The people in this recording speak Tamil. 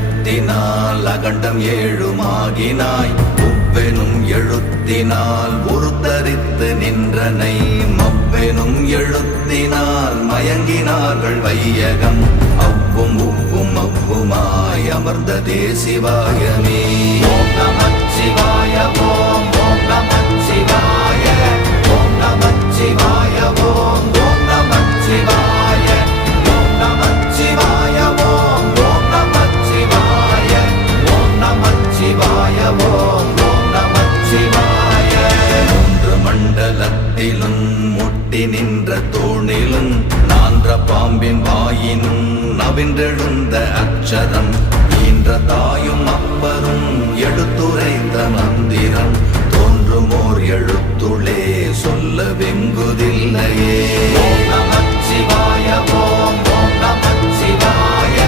எழுத்தினால் அகண்டம் ஏழுமாகினாய் உவ்வெனும் எழுத்தினால் உருத்தரித்து நின்றனை மவ்வெனும் எழுத்தினால் மயங்கினார்கள் வையகம் அவ்வும் உவ்வும் அவ்வுமாய் அமர்ந்ததே சிவாயமே. ஓம் நமச்சிவாய ஓம் ஓம் நமச்சிவாய ஓம் நமச்சிவாய ஓம் ஓம் நமச்சிவாய ஓம் நமச்சிவாய ஓம் ஓம் நமச்சிவாய ஓம் நமச்சிவாய ஓம் ஓம் நமச்சிவாய. மூன்று மண்டலத்திலும் முட்டி நின்ற தூணிலும் நான்ற பாம்பின் வாயினும் நவின்றெழுந்த அக்ஷரம் ஈன்ற தாயும் அப்பரும் எடுத்துரைத்த மந்திரம் தோன்றுமோர் எழுத்துளே சொல்ல வெங்குதில்லையே. ஓம் நமச்சிவாய ஓம்